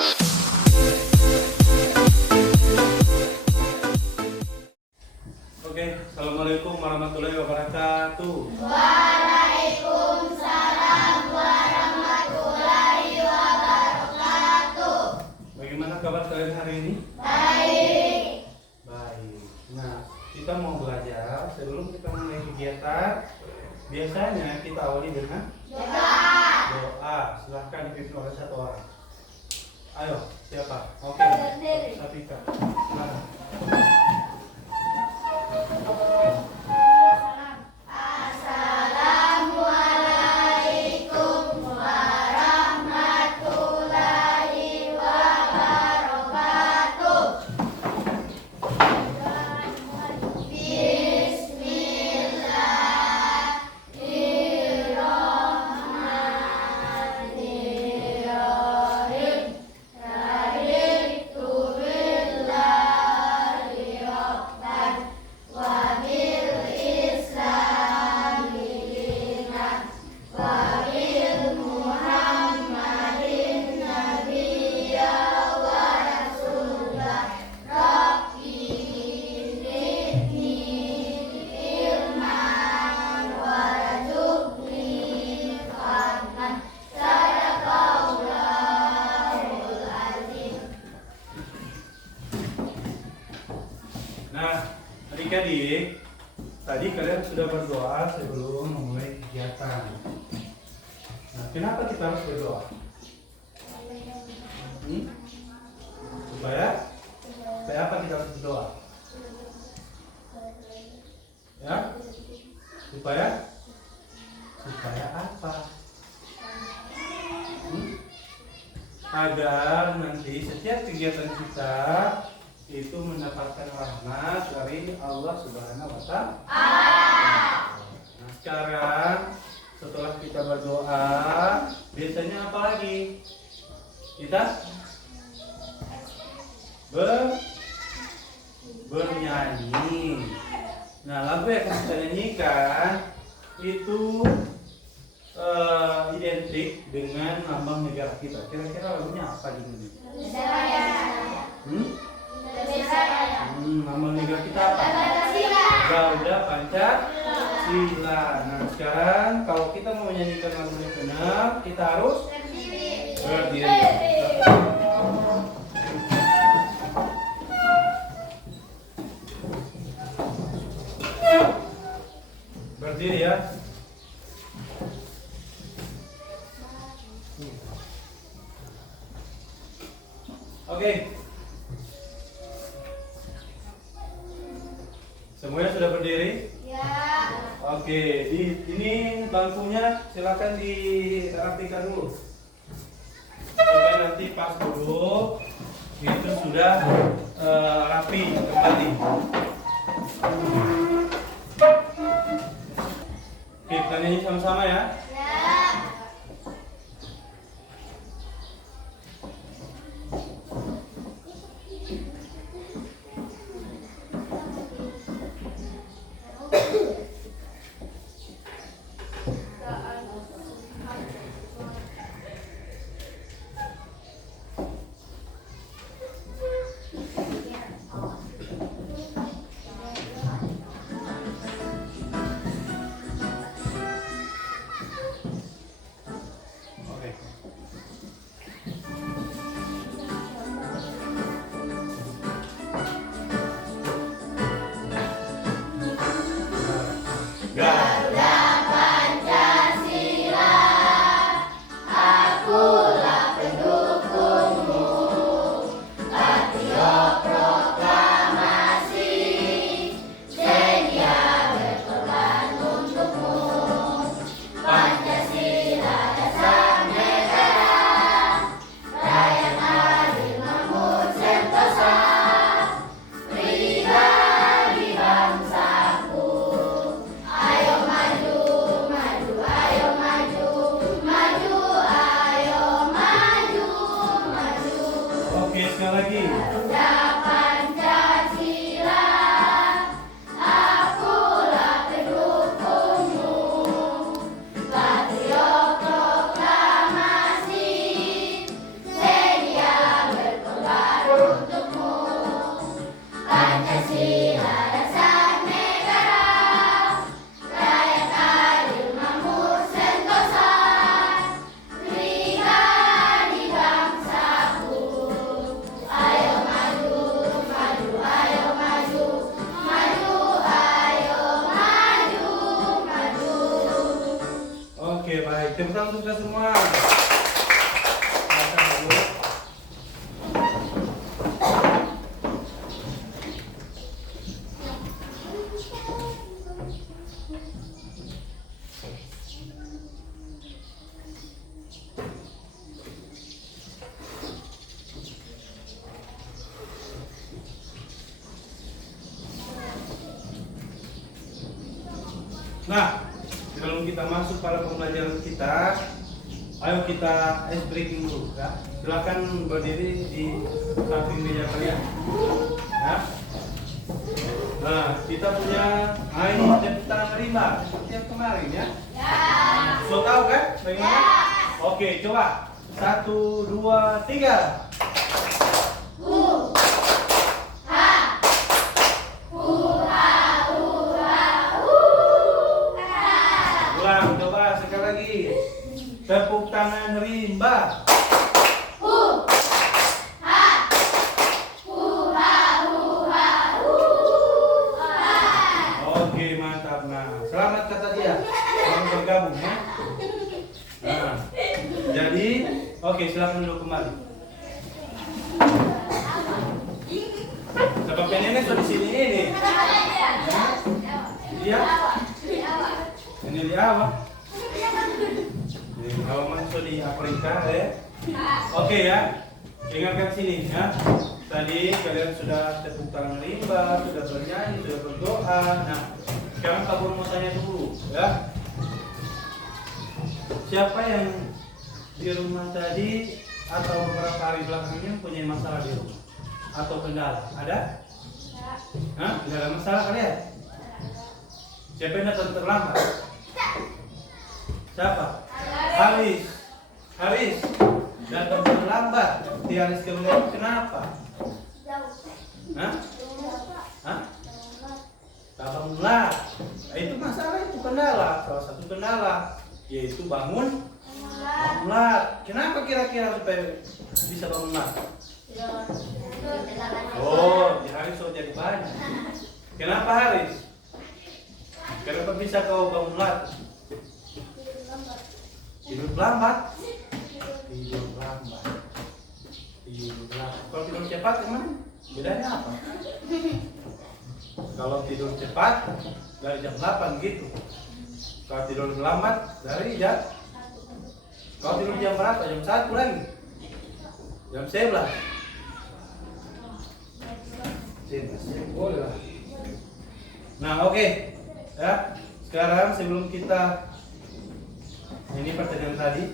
Oke, assalamualaikum warahmatullahi wabarakatuh. Waalaikumsalam warahmatullahi wabarakatuh. Bagaimana kabar kalian hari ini? Baik. Baik. Nah, kita mau belajar. Sebelum kita mulai kegiatan, biasanya kita awali dengan doa. Silahkan dipimpin oleh satu orang. Ayo, siapa? Oke. Safika. Silakan. Assalamualaikum warahmatullahi wabarakatuh. Bismillahirrahmanirrahim. Raditu billahi rabban wa bil islami dinan wa bil muhammadin nabiyya wa rasulah. Rabbi zidni ilman warzuqni fahman. Sadaqallahul azim. Nah, adik-adik, tadi kalian sudah berdoa sebelum memulai kegiatan. Nah, kenapa kita harus berdoa? Supaya apa kita harus berdoa? Ya? Supaya apa? Agar nanti setiap kegiatan kita itu mendapatkan rahmat dari Allah Subhanahu wa Ta'ala. Nah, sekarang setelah kita berdoa, biasanya apa lagi? Kita bernyanyi. Nah, lagu yang kita nyanyikan itu identik dengan lambang negara kita. Kira-kira lagunya apa judulnya? Lambang negara kita apa? Garuda Pancasila. Nah, sekarang kalau kita mau menyanyikan lagunya benar, kita harus berdiri. Berdiri ya. Oke. Semuanya sudah berdiri? Ya. Oke, ini bangkunya silakan dirapikan dulu. Supaya nanti pas duduk itu sudah rapi kembali. Oke, kita nyanyi sama-sama ya. Oke. Garuda Pancasila, akulah pendukungmu. Patriot proklamasi, sedia berkorban untukmu. Pancasila dasar negara, rakyat adil makmur sentosa, pribadi bangsaku. Ayo maju, maju, ayo maju, maju, ayo maju, maju. Oke, sekali lagi. Garuda Pancasila, akulah pendukungmu. Patriot proklamasi, sedia tangan untuk kita semua. Silakan dulu. Nah, sebelum kita masuk pada pembelajaran kita, ayo kita ice breaking dulu, ya. Silakan berdiri di samping meja kalian. Ya. Nah, kita punya air tepuk tangan rimba seperti yang kemarin ya. So tahu kan bagaimana? Oke, coba 1, 2, 3. Coba sekali lagi. Tepuk tangan rimba. Oke, mantap. Nah, selamat kata dia. Selamat bergabung ya. Nah, jadi, oke, silakan dulu kembali. Sebab ini sudah di sini ini. Iya. Ini di awal. Ini halaman sudah di Afrika ya. Oke ya. Ingatkan sini ya. Tadi kalian sudah tepuk tangan rimba, sudah bernyanyi, sudah berdoa. Nah, sekarang Pak mau tanya dulu ya. Siapa yang di rumah tadi atau beberapa hari belakangnya punya masalah di rumah atau kendala? Ada? Hah? Tidak ada masalah kalian? Siapa yang datang terlambat? Siapa? Haris datang terlambat. Di hari kemudian kenapa? Hah? Tak bangunlah. Itu masalah, itu kendala. Salah satu kendala yaitu bangunlah. Kenapa kira-kira supaya bisa bangunlah? Oh, di hari sudah jadi banyak. Kenapa Haris? Kenapa bisa kau bangunlah? Tidur lambat. Kalau tidur cepat emang bedanya apa? Kalau tidur cepat dari jam 8 gitu. Kalau tidur lambat dari jam. Kalau tidur jam berapa? Jam 1 lagi. Jam 11. Boleh lah. Nah, oke. Ya. Sekarang sebelum kita ini pertanyaan tadi.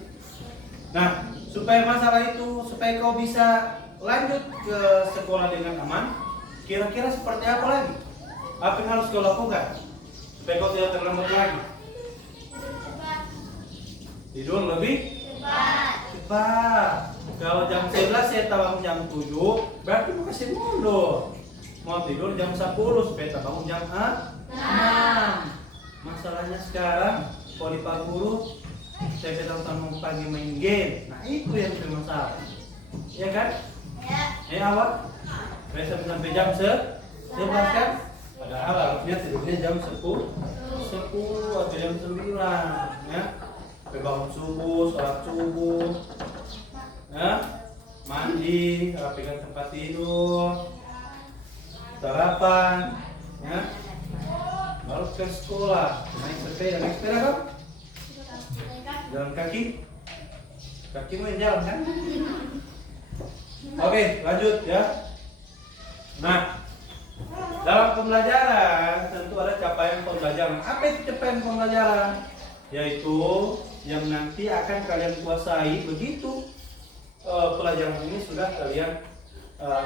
Nah, supaya masalah itu, supaya kau bisa lanjut ke sekolah dengan aman, kira-kira seperti apa lagi? Apa yang harus kau lakukan supaya kau tidak terlambat lagi? Tidur lebih cepat. Kalau jam 11 saya bangun jam 7, berarti mau kasih mundur. Mau tidur jam 10 supaya bangun jam 6. Masalahnya sekarang kalau di Pak Guru saya datang pagi main game. Nah, itu yang bermasalah. Iya kan? Ya. Awak biasa sampai jam 11 kan? Padahal harusnya tidurnya jam 10 atau jam 9 ya. Sampai bangun subuh, sholat subuh. Ya. Mandi, rapikan tempat tidur. Sarapan, ya. Baru ke sekolah. Naik sepeda kan? Jalan kaki mau jalan kan? Oke, lanjut ya. Nah, dalam pembelajaran tentu ada capaian pembelajaran. Apa itu capaian pembelajaran? Yaitu yang nanti akan kalian kuasai begitu pelajaran ini sudah kalian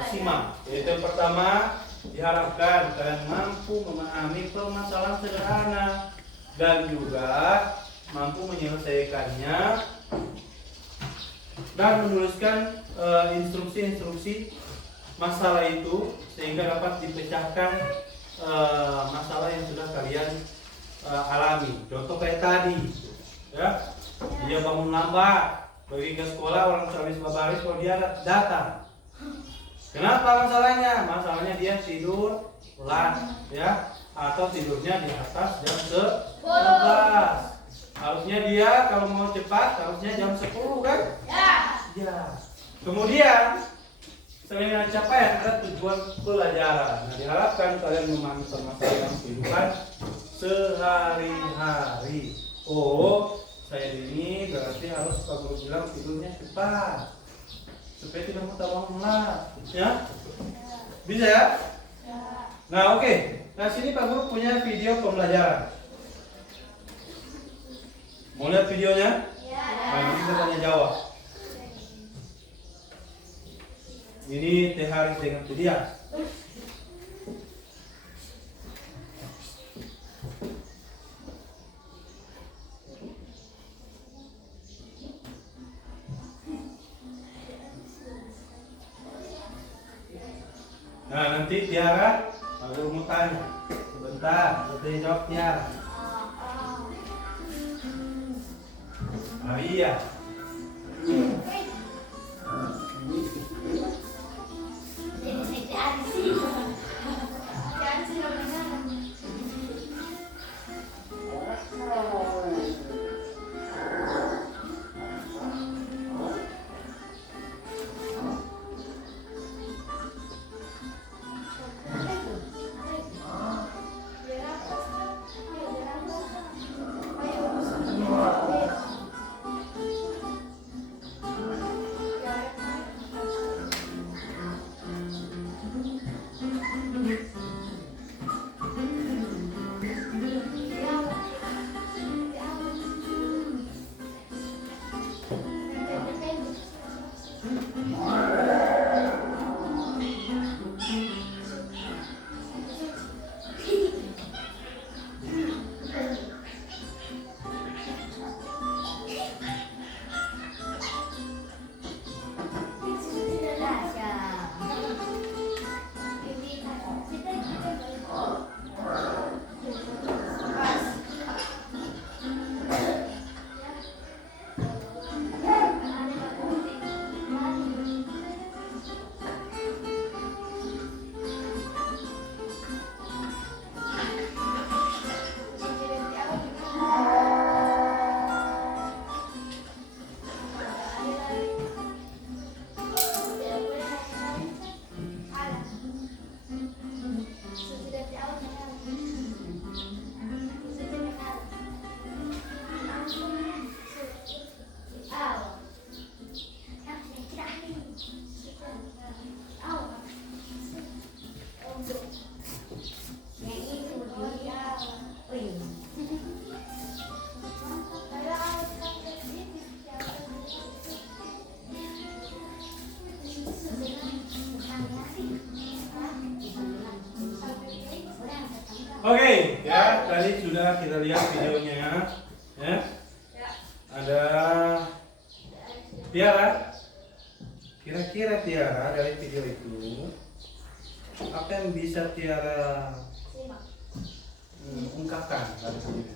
simak. Yaitu yang pertama, diharapkan kalian mampu memahami permasalahan sederhana dan juga mampu menyelesaikannya dan menuliskan instruksi-instruksi masalah itu sehingga dapat dipecahkan masalah yang sudah kalian alami. Contoh kayak tadi, ya, dia bangun lambat, pergi ke sekolah, orang habis babaris kalau dia datang. Kenapa masalahnya? Masalahnya dia tidur pelan, ya, atau tidurnya di atas jam 11. Harusnya dia kalau mau cepat harusnya jam 10 kan? Ya. Ya. Kemudian selain capaian ada tujuan pelajaran. Nah, diharapkan kalian memahami permasalahan kehidupan sehari-hari. Oh, saya ini berarti harus Pak Guru bilang tidurnya cepat supaya tidak mudah bangunlah, ya? Bisa ya? Nah, oke. Nah, sini Pak Guru punya video pembelajaran. Mau lihat videonya? Nah, ini kita tanya jawab. Ini Teh Haris dengan Tudia. Nah, nanti Tiara baru mau tanya. Sebentar, kita jawab Tiara. Ah iya. Oke, ya tadi sudah kita lihat videonya, ya. Ada Tiara. Kira-kira Tiara dari video itu apa yang bisa Tiara ungkapkan dari video?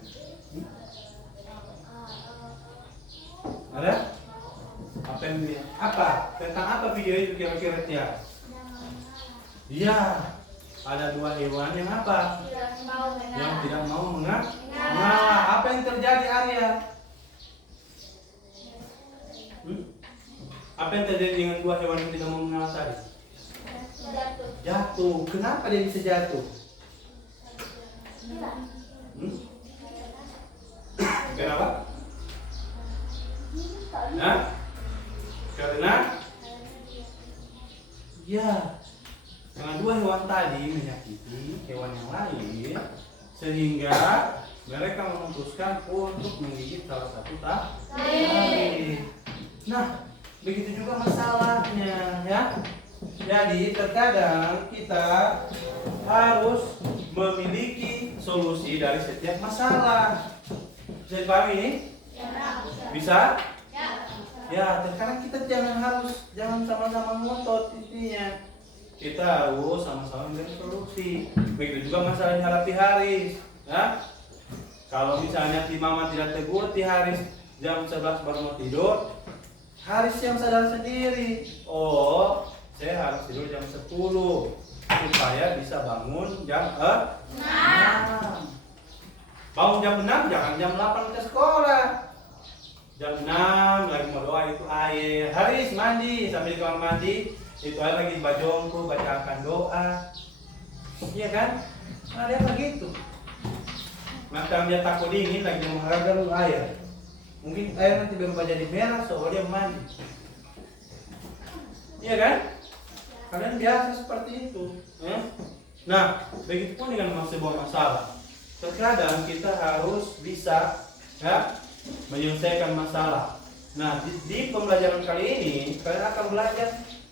Ada? Apa? Tentang apa video itu kira-kira Tiara? Iya. Ada dua hewan yang apa? Yang tidak mau mengalah. Apa yang terjadi, Arya? Apa yang terjadi dengan dua hewan yang tidak mau mengalah tadi? Jatuh. Kenapa dia bisa jatuh? Kenapa? Nah, karena ya. Karena dua hewan tadi menyakiti hewan yang lain, sehingga mereka memutuskan untuk menggigit salah satu tali. Nah, begitu juga masalahnya, ya. Jadi terkadang kita harus memiliki solusi dari setiap masalah. Bisa dipahami ini? Bisa? Ya, terkadang kita jangan sama-sama ngotot intinya. Kita harus sama-sama mencari solusi. Begitu juga masalah yang hadapi Haris, ya. Kalau misalnya si Mama tidak tegur di Haris jam 11 baru mau tidur, Haris yang sadar sendiri. Oh, saya harus tidur jam 10 supaya bisa bangun jam 6. Bangun jam 6, jangan jam 8 ke sekolah. Jam 6 lagi mau doa itu air. Haris mandi, sambil di kamar mandi, itu air lagi bajongku, bacakan doa. Iya kan? Nah dia begitu. Maka dia takut dingin lagi mengharapkan air. Mungkin air nanti berubah jadi merah soalnya dia mandi. Iya kan? Kalian biasa seperti itu. Nah, begitu pun dengan sebuah masalah. Terkadang kita harus bisa menyelesaikan masalah. Nah, di pembelajaran kali ini kalian akan belajar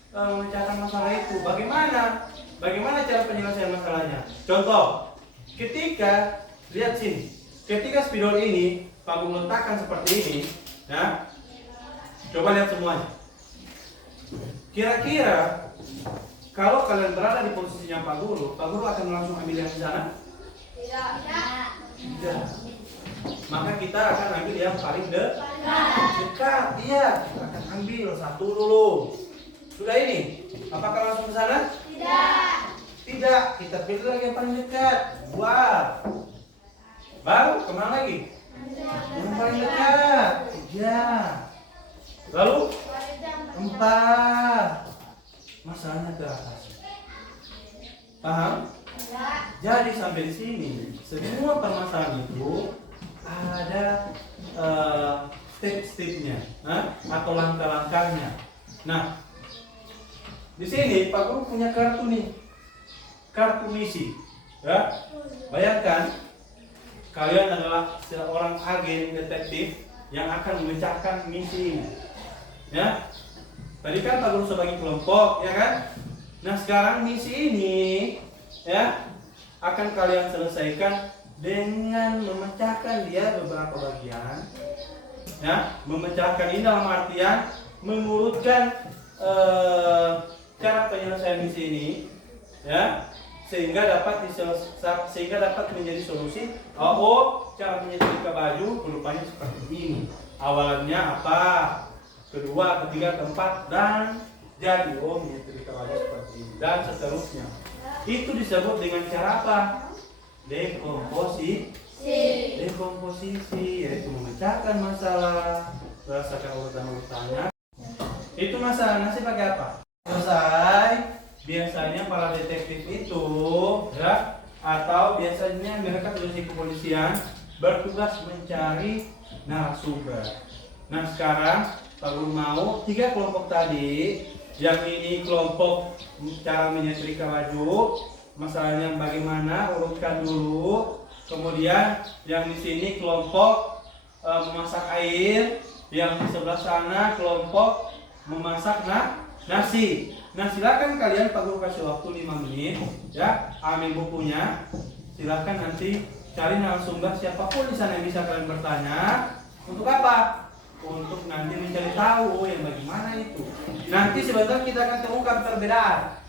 memecahkan masalah itu. Bagaimana cara penyelesaian masalahnya? Contoh, ketika lihat sini, ketika spidol ini Pak Guru letakkan seperti ini, coba lihat semuanya. Kira-kira kalau kalian berada di posisinya Pak Guru akan langsung ambil yang di sana? Tidak. Maka kita akan ambil yang paling dekat. Iya, akan ambil satu dulu. Sudah ini? Apakah langsung ke sana? Tidak. Kita pilih lagi yang paling dekat. 2. Baru kemana lagi? Yang paling dekat. 3. Lalu 4. Masalahnya ke atas. Paham? Jadi sampai di sini semua permasalahan itu ada step-stepnya, atau langkah-langkahnya. Nah, di sini Pak Guru punya kartu nih, kartu misi. Ya, bayangkan kalian adalah seorang agen detektif yang akan memecahkan misi ini. Ya, tadi kan Pak Guru sebagai kelompok, ya kan? Nah sekarang misi ini akan kalian selesaikan dengan memecahkan dia beberapa bagian. Memecahkan ini dalam artian mengurutkan cara penyelesaian misi ini, sehingga dapat menjadi solusi. Cara menyetrika baju rupanya seperti ini. Awalnya apa? Kedua, ketiga, keempat, dan jadi menyetrika baju seperti ini dan seterusnya. Itu disebut dengan cara apa? Dekomposisi, yaitu memecahkan masalah berdasarkan urutan-urutannya. Itu masalah nasi pakai apa? Selesai. Biasanya para detektif itu, atau biasanya mereka tulis di kepolisian bertugas mencari narasumber. Nah sekarang Pak Guru mau 3 kelompok tadi. Yang ini kelompok cara menyetrika baju, masalahnya bagaimana, urutkan dulu. Kemudian yang di sini kelompok memasak air, yang di sebelah sana kelompok memasak nasi. Nah silakan kalian Pak Guru kasih waktu 5 menit, ambil bukunya. Silakan nanti cari narasumber siapapun di sana yang bisa kalian bertanya. Untuk apa? Untuk nanti mencari tahu yang bagaimana itu. Nanti sebentar kita akan temukan perbedaan.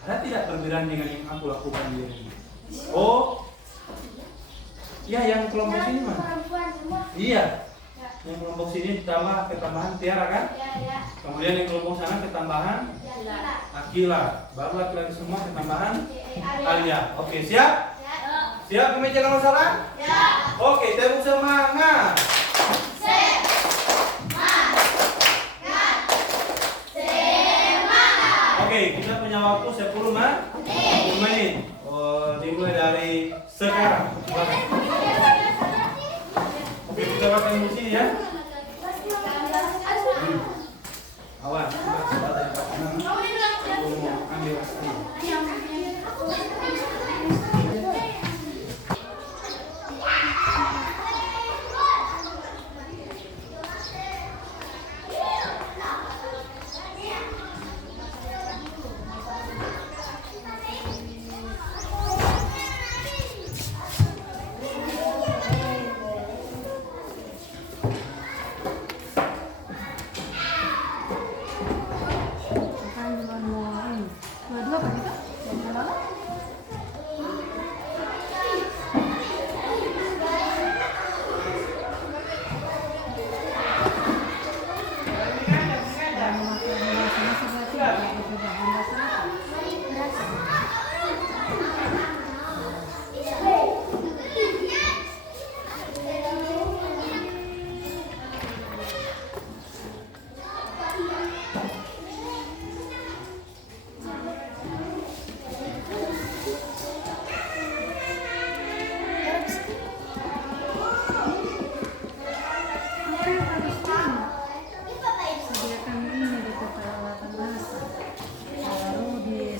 Ada tidak perbedaan dengan yang aku lakukan di ini? Yang kelompok sini mana? Iya. Yang kelompok sini ketambahan Tiara kan? Kemudian yang kelompok sana ketambahan Akila. Baru laki-laki semua ketambahan Alia. Oke, siap? Siap memecahkan masalah? Oke, tepuk semangat. Oke, kita punya waktu 10 menit. Dimulai dari sekarang. Oke, kita pakai musik ya. Awas, ambil pasti.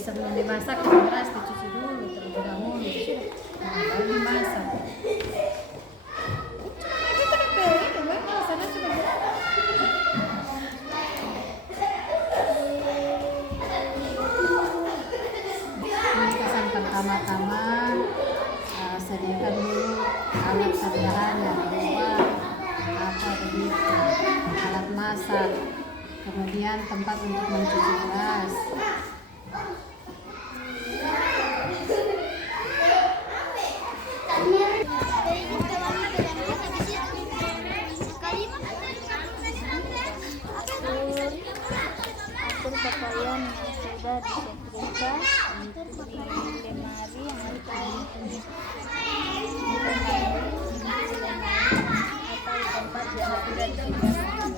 sebelum dimasak beras dicuci dulu terlebih dahulu, baru dimasak. Pertama-tama sediakan dulu alat sederhana berupa alat masak, kemudian tempat untuk mencuci beras. Atur pakaian yang sudah disetrika di lemari yang atau tempat yang sudah disediakan.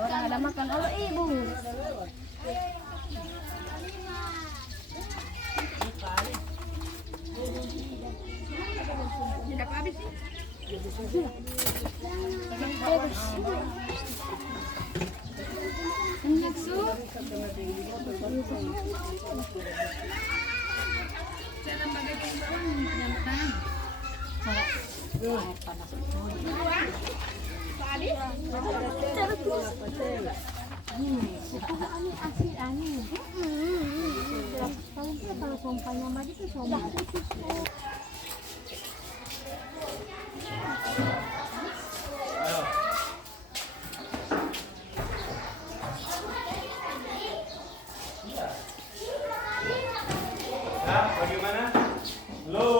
Orang ada makan oleh ibu. Tidak habis sih. Enak sup. Cara bagaimana bawang jantan. Cara panas. Kalau sompanya maju itu sompa. Nah, bagaimana? Halo.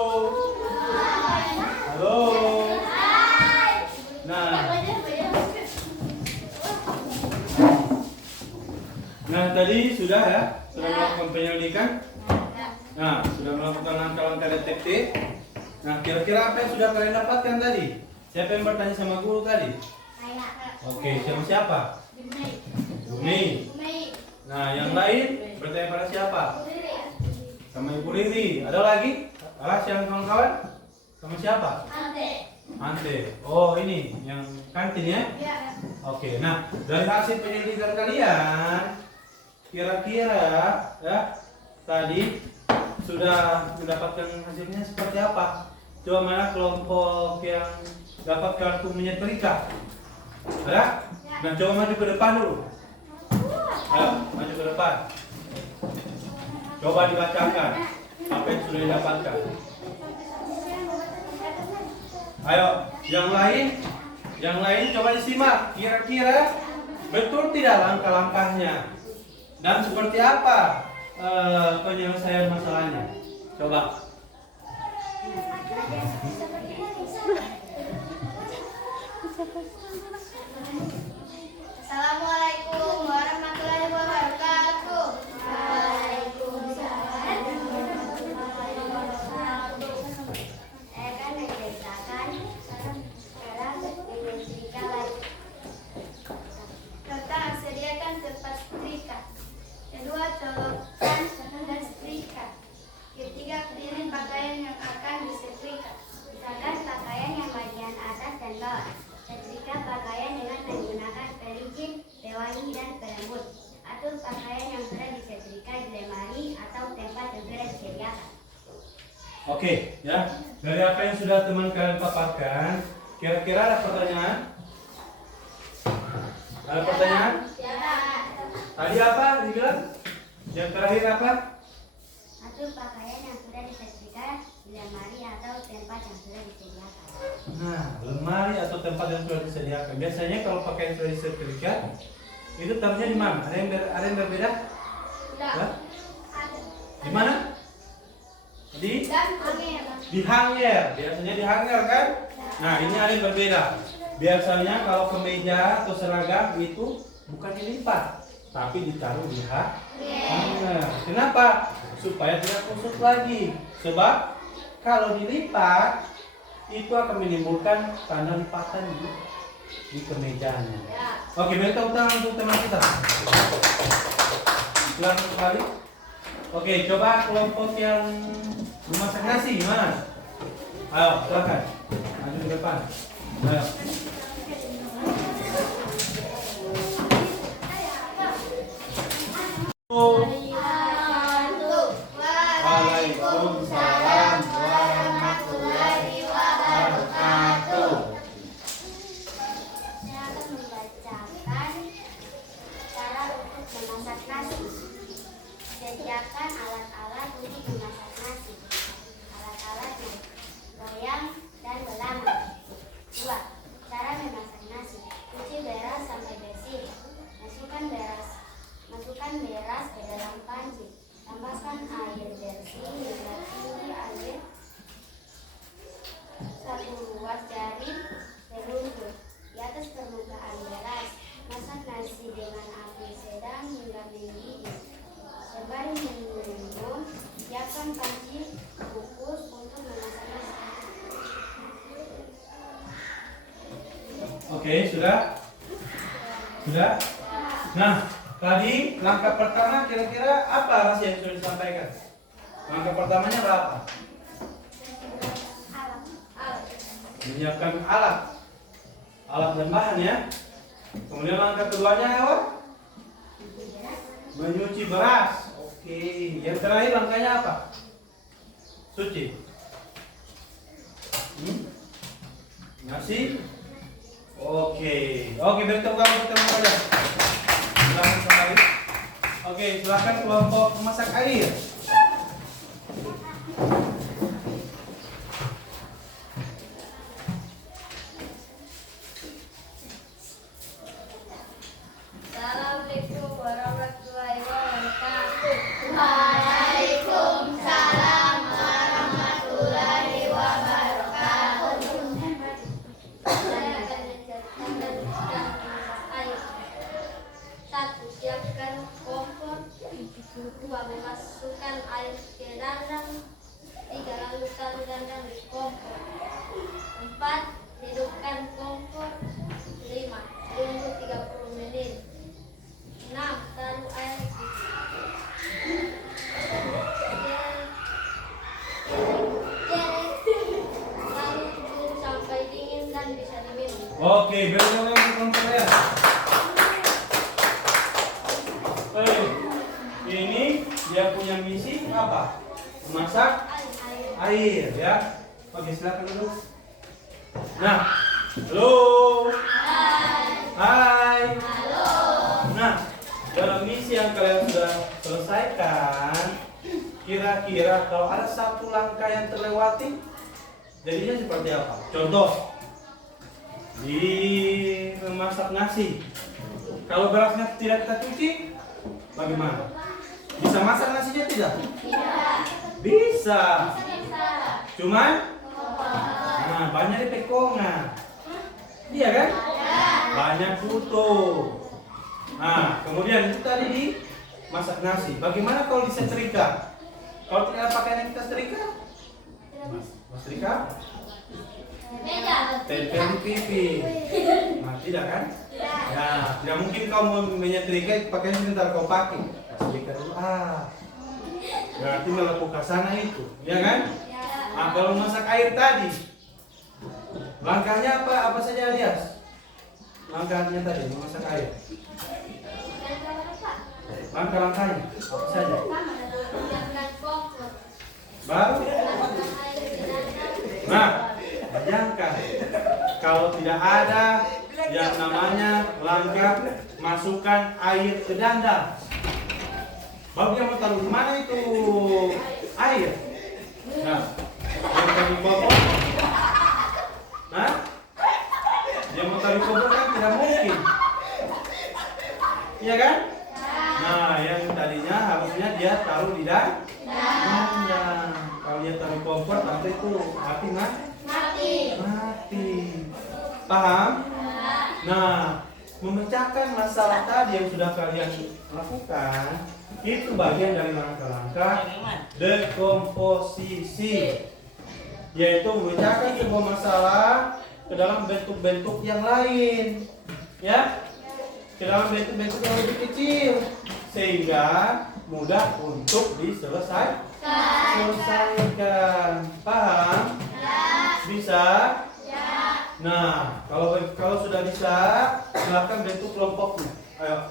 Halo. Nah, tadi sudah ya, sudah melakukan penyelidikan. Nah, sudah melakukan langkah-langkah detektif. Nah, kira-kira apa yang sudah kalian dapatkan tadi? Siapa yang bertanya sama guru tadi? Oke, sama siapa? Bumi. Nah, yang lain bertanya pada siapa? Sama Ibu Riri. Ada lagi? Yang kawan-kawan? Sama siapa? Ante. Oh, ini yang kantin ya? Oke, nah dari hasil penyelidikan kalian, kira-kira ya tadi sudah mendapatkan hasilnya seperti apa? Coba mana kelompok yang dapat kartu menyetrika? Ada? Nah, coba maju ke depan dulu. Ayo, maju ke depan. Coba dibacakan apa yang sudah didapatkan. Ayo, yang lain coba disimak. Kira-kira betul tidak langkah-langkahnya dan seperti apa penyelesaian masalahnya? Coba. Assalamualaikum warahmatullahi wabarakatuh. Waalaikumsalam warahmatullahi wabarakatuh. Saya akan menceritakan cara menyetrika baju. Pertama, sediakan tempat setrika. Kedua, colokkan dan setrika. Ketiga, pilih pakaian yang akan disetrika. Misalkan pakaian yang bagian atas dan bawah. Setrika pakaian dengan menggunakan pelicin, pewangi, dan pelembut. Atur pakaian yang sudah disetrika di lemari atau tempat yang sudah disediakan. Oke, ya. Dari apa yang sudah teman kalian paparkan, kira-kira ada pertanyaan? Ada pertanyaan? Tadi apa dibilang? Yang terakhir apa? Atur pakaian yang sudah disetrika di di lemari atau tempat yang sudah disediakan. Nah, lemari atau tempat yang sudah disediakan. Biasanya kalau pakai sudah disetrika, itu taruhnya di mana? Ada yang berbeda? Hah? Di mana? Di hanger. Biasanya di hanger kan? Nah, ini ada yang berbeda. Biasanya kalau kemeja atau seragam itu bukan dilipat, tapi ditaruh di hanger. Kenapa? Supaya tidak kusut lagi. Sebab kalau dilipat itu akan menimbulkan tanda lipatan di kemejanya. Oke, minta utang untuk teman kita. Silakan kembali. Oke, coba kelompok yang memasak nasi mana? Ayo, silakan. Maju ke depan. Ayo. Waalaikumsalam warahmatullahi wabarakatuh. Saya akan membacakan cara untuk memasak nasi. Sediakan alat-alat untuk memasak nasi. Alat-alatnya loyang dan belangan. 2. Cara memasak nasi. Cuci beras sampai bersih. Masukkan beras ke dalam panci. Tambahkan air bersih hingga tinggi air 1 luas jari seluncur di atas permukaan beras. Masak nasi dengan api sedang hingga mendidih. Sembari menunggu, siapkan panci kukus untuk memasak nasi. Oke, sudah? Sudah? Nah, tadi langkah pertama kira-kira apa rahasia yang sudah disampaikan? Langkah pertamanya berapa? Menyiapkan alat dan bahan ya. Kemudian langkah keduanya apa? Menyuci beras. Oke, yang terakhir langkahnya apa? Suci. Nasi. Oke, beri tepuk tangan untuk teman aja. Silakan kembali. Oke, silakan kelompok memasak air. Assalamualaikum warahmatullahi wabarakatuh. Waalaikumsalam warahmatullahi wabarakatuh. Saya akan menjelaskan dan memasak air. 1. Siapkan kompor. 2. Memasukkan air ke dandang. 3. Lalu taruh dandang di kompor. 4. Hidupkan kompor. 5. Tunggu 30 menit. 6. Taruh air di lalu tunggu sampai dingin dan bisa diminum. Oke, beri tepuk tangan untuk kelompok saya. Ini dia punya misi apa? Memasak air ya. Oke, silakan dulu. Nah, halo. Hai. Nah, dalam misi yang kalian sudah selesaikan, kira-kira kalau ada satu langkah yang terlewati, jadinya seperti apa? Contoh, di memasak nasi, kalau berasnya tidak kita cuci, bagaimana? Bisa masak nasinya tidak? Bisa. Cuman, nah banyak di pekongan, iya kan? Banyak butuh. Nah, kemudian itu tadi di masak nasi. Bagaimana kalau disetrika? Kalau tidak ada pakaian yang kita setrika? Mas setrika? Tempel di pipi. Nah, tidak kan? Ya, tidak mungkin kau mau menyetrika pakaian sebentar kau pakai. Setrika dulu. Berarti melakukan sana itu, ya kan? Nah, kalau masak air tadi, langkahnya apa saja Alias? Langkahnya tadi memasak air. Langkah-langkahnya apa saja? Baru. Nah, bayangkan kalau tidak ada yang namanya langkah masukkan air ke dandang. Baru dia mau taruh di mana itu air? Nah, tarik bobot? Hah? Dia mau tarik bobot kan tidak mungkin. Iya kan? Nah, yang tadinya harusnya dia taruh di dada. Kalau dia taruh kompor nanti itu mati mati. Paham? Nah, memecahkan masalah tadi yang sudah kalian lakukan itu bagian dari langkah-langkah dekomposisi, yaitu memecahkan sebuah masalah ke dalam bentuk-bentuk yang lain, ya, ke dalam bentuk-bentuk yang lebih kecil sehingga mudah untuk diselesaikan. Paham? Bisa? Nah, kalau sudah bisa, silakan bentuk kelompoknya. Ayo.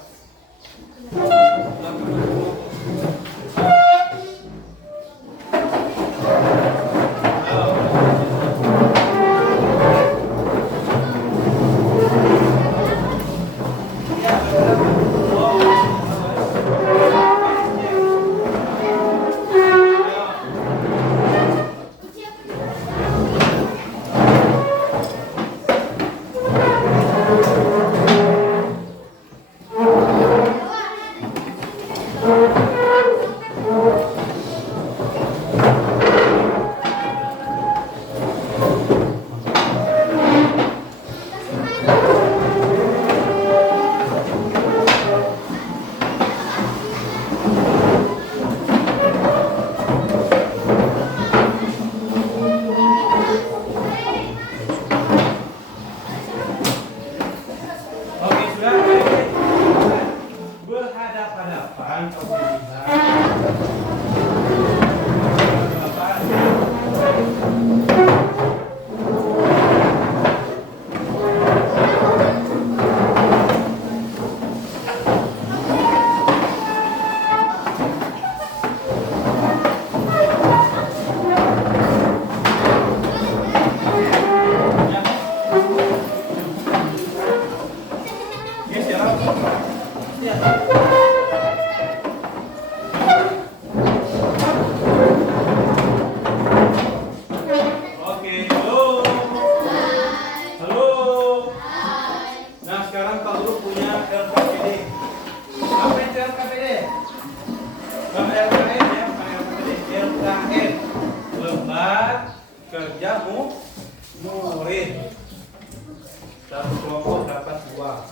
Oke, sudah. Berhadapan-hadapan kau kerja murid. Satu kelompok dapat 2.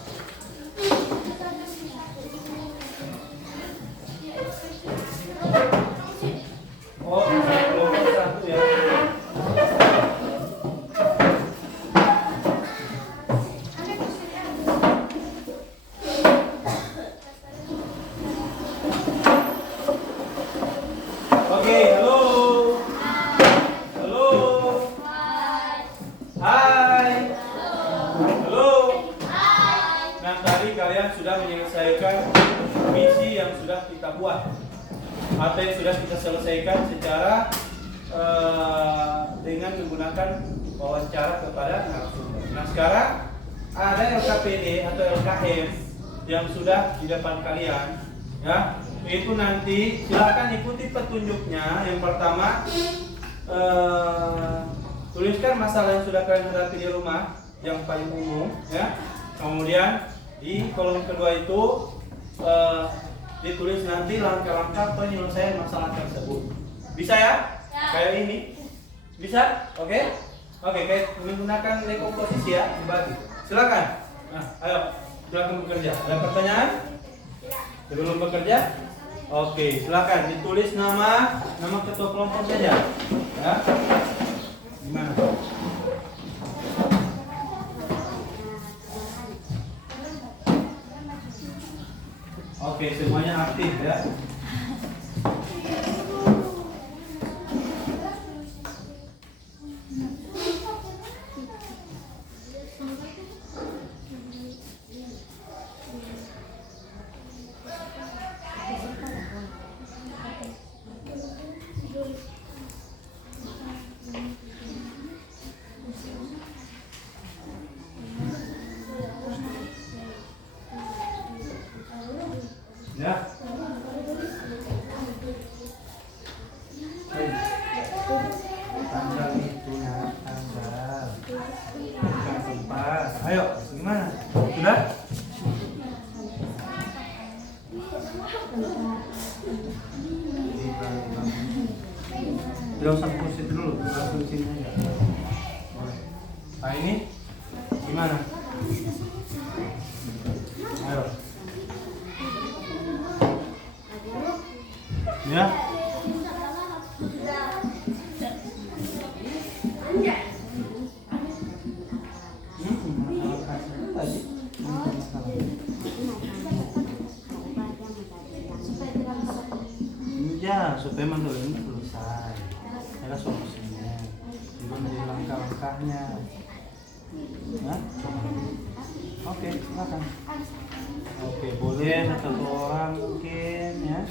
Oh, kelompok 1 ya. Oke, halo. Hai. Halo. Nah, tadi kalian sudah menyelesaikan misi yang sudah kita buat atau yang sudah kita selesaikan secara dengan menggunakan wawancara kepada narasumber. Nah, sekarang ada LKPD atau LKM yang sudah di depan kalian, ya. Itu nanti silakan ikuti petunjuknya. Yang pertama, tuliskan masalah yang sudah kalian hadapi di rumah yang paling umum, ya. Kemudian di kolom kedua itu ditulis nanti langkah-langkah penyelesaian masalah tersebut. Bisa ya? Kayak ini. Bisa? Oke? Oke, kayak menggunakan dekomposisi ya, dibagi. Silakan. Nah, ayo, silakan bekerja. Ada pertanyaan? Sebelum bekerja? Oke, silakan ditulis nama ketua kelompok saja. Ya. Gimana? Oke, semuanya aktif ya. Ya. Gimana? Sudah? Tidak usah kursi dulu, langsung sini aja. Nah ini gimana? Ayo. Ya. Ya, supaya masalah ini selesai. Ada solusinya. Juga menjadi langkah-langkahnya. Nah? Oke, silakan. Oke, boleh satu orang mungkin ya.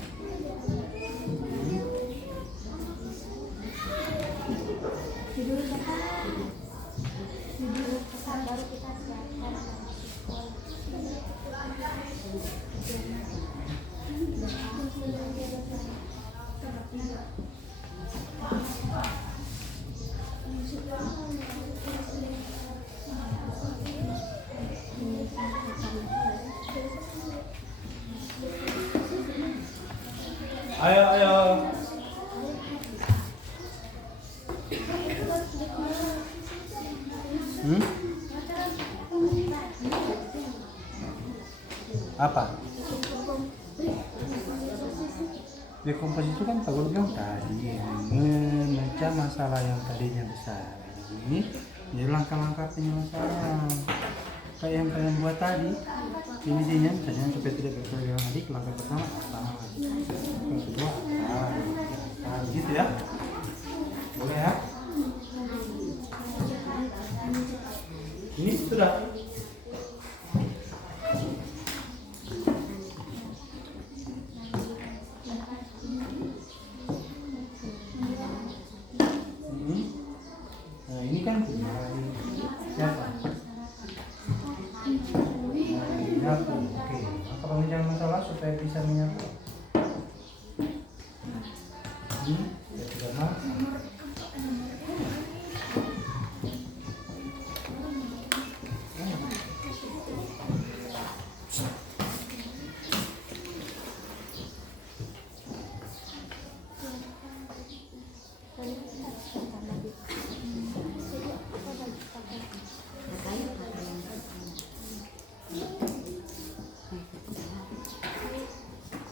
Baru kita siapkan. Ayo, ayo. Apa? Dekomposisi itu kan Pak Guru bilang tadi memecah masalah yang tadinya besar ini jadi langkah-langkah penyelesaian kayak yang kalian buat tadi. Intinya misalnya supaya tidak berkelanjutan adik, langkah pertama apa, langkah kedua apa, gitu ya. Boleh ya? Ini sudah. Nah ini kan siapa? Menyapu. Oke. Maka pemecahan masalah supaya bisa menyapu. Ya sudah mas.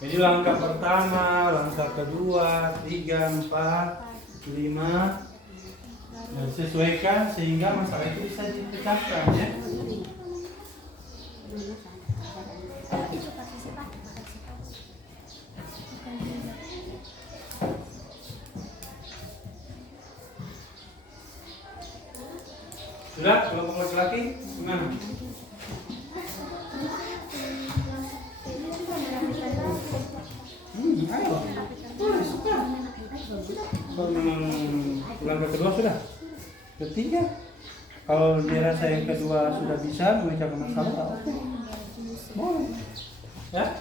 Jadi langkah pertama, langkah kedua, 3, 4, 5 disesuaikan sehingga masalah itu bisa dipecahkan ya. Sudah, kelompok laki-laki gimana? Ayo. Langkah kedua sudah. Ketiga, kalau dia rasa yang kedua sudah bisa memecahkan masalah, oke. Boleh. Ya.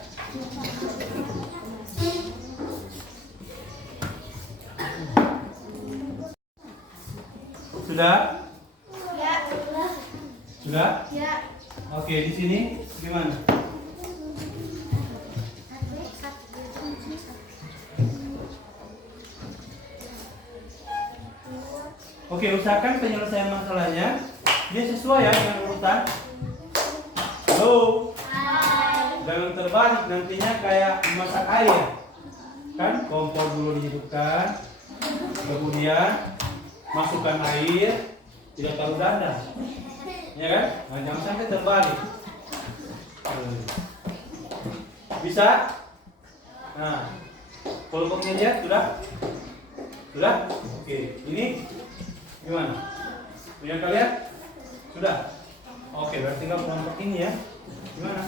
Sudah? Ya. Sudah? Ya. Oke, di sini gimana? Oke, usahakan penyelesaian masalahnya dia sesuai ya dengan urutan. Halo. Jangan terbalik nantinya kayak memasak air. Kan kompor dulu dihidupkan, kemudian masukkan air, tidak taruh dandang. Ya kan? Nah, jangan sampai terbalik. Bisa? Nah, kelompoknya lihat sudah? Sudah? Oke, ini gimana? Punya kalian? Sudah? Oke, berarti tinggal kelompok ini ya. Gimana?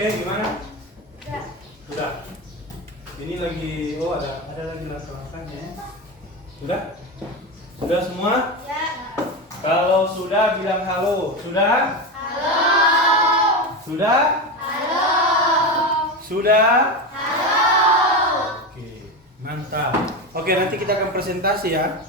Oke, gimana? Sudah. Ini lagi, oh ada lagi langkah-langkahnya. Sudah? Sudah semua? Ya. Kalau sudah bilang halo. Sudah? Halo. Sudah? Halo. Sudah? Halo. Oke, mantap. Oke, nanti kita akan presentasi ya.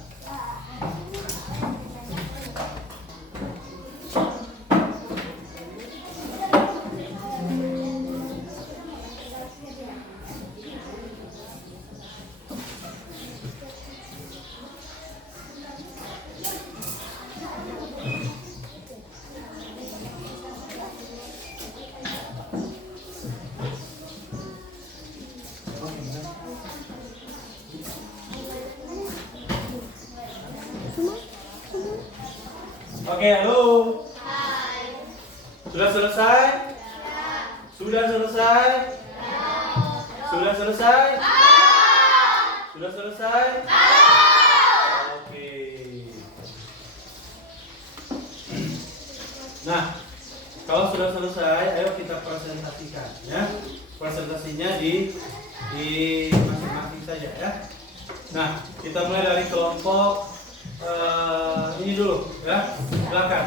Oke, halo. Hai. Sudah selesai? Sudah selesai? Sudah selesai? Sudah selesai? Oke. Nah, kalau sudah selesai, ayo kita presentasikan ya. Presentasinya di masing-masing saja ya. Nah, kita mulai dari kelompok ini dulu ya. Silakan.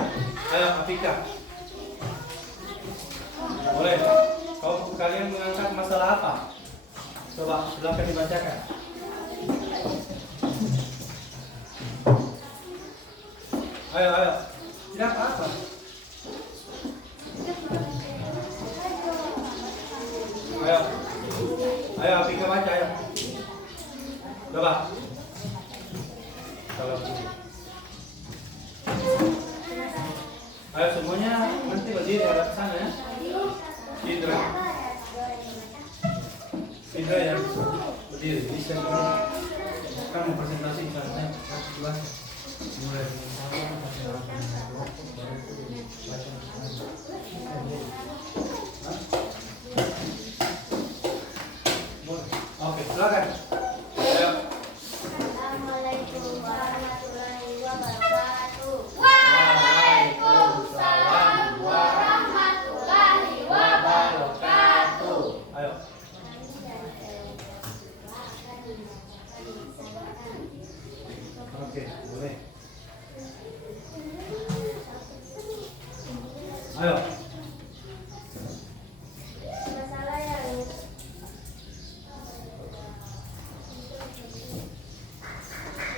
Ayo Afika. Boleh. Kalau kalian mengangkat masalah apa? Coba silakan dibacakan. Ayo. Tidak apa-apa. Ayo Afika baca ayo. Coba. Kalau ayo semuanya nanti berdiri arah sana ya. Indra yang berdiri bisa kan mau presentasi misalnya mulai oke silakan. Assalamualaikum warahmatullahi wabarakatuh. Waalaikumsalam warahmatullahi wabarakatuh. Ayo. Oke, boleh. Ayo. Masalah yang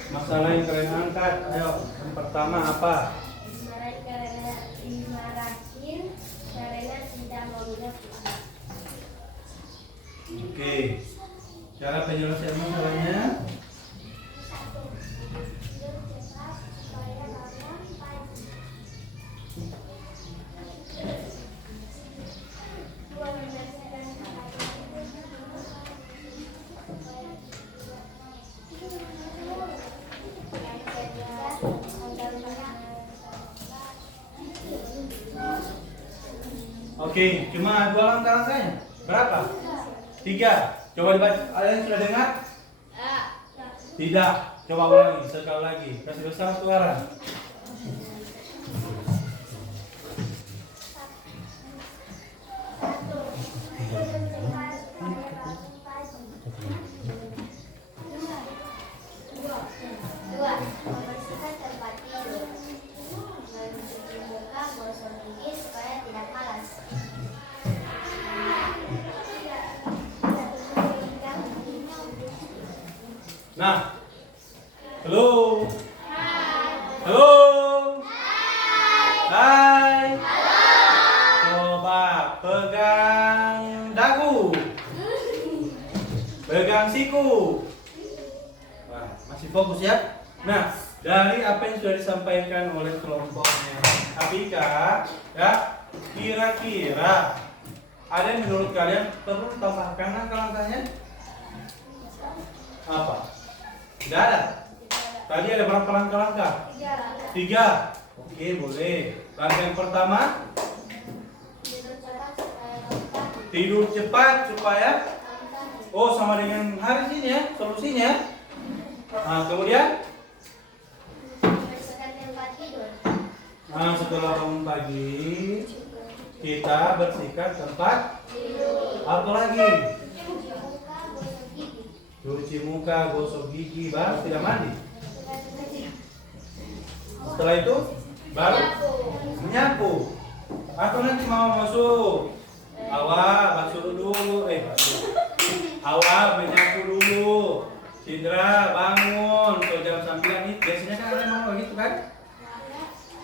Masalah yang kalian angkat. Ayo, yang pertama apa? dimarahin karena tidak mengerti. Oke. Cara penyelesaian masalahnya? Oke, cuma 2 langkah-langkahnya. Berapa? 3. Coba dibaca. Kalian sudah dengar? Tidak. Coba ulangi sekali lagi. Kasih besar suara. Dua, membersihkan tempat tidur. Mencuci muka, gosok gigi supaya tidak malas. Nah. Halo. Halo. Hai. Coba pegang dagu. Pegang siku. Wah, masih fokus ya. Nah, dari apa yang sudah disampaikan oleh kelompoknya Afika, ya, kira-kira ada yang menurut kalian perlu tambahkan langkah-langkahnya? Apa? Tidak ada. Tadi ada berapa langkah-langkah? 3. Oke, boleh. Langkah yang pertama, tidur cepat supaya sama dengan hari ini ya, solusinya. Nah, kemudian Membersihkan tempat tidur. setelah bangun pagi kita bersihkan tempat Apa lagi? Cuci muka, gosok gigi. Cuci muka, gosok gigi, baru tidak mandi. Setelah itu baru menyapu. Atau nanti mau masuk. Awal basuh dulu, awal menyapu dulu. Cindra bangun, atau jam 9 nih. Biasanya kan ada yang mau begitu kan?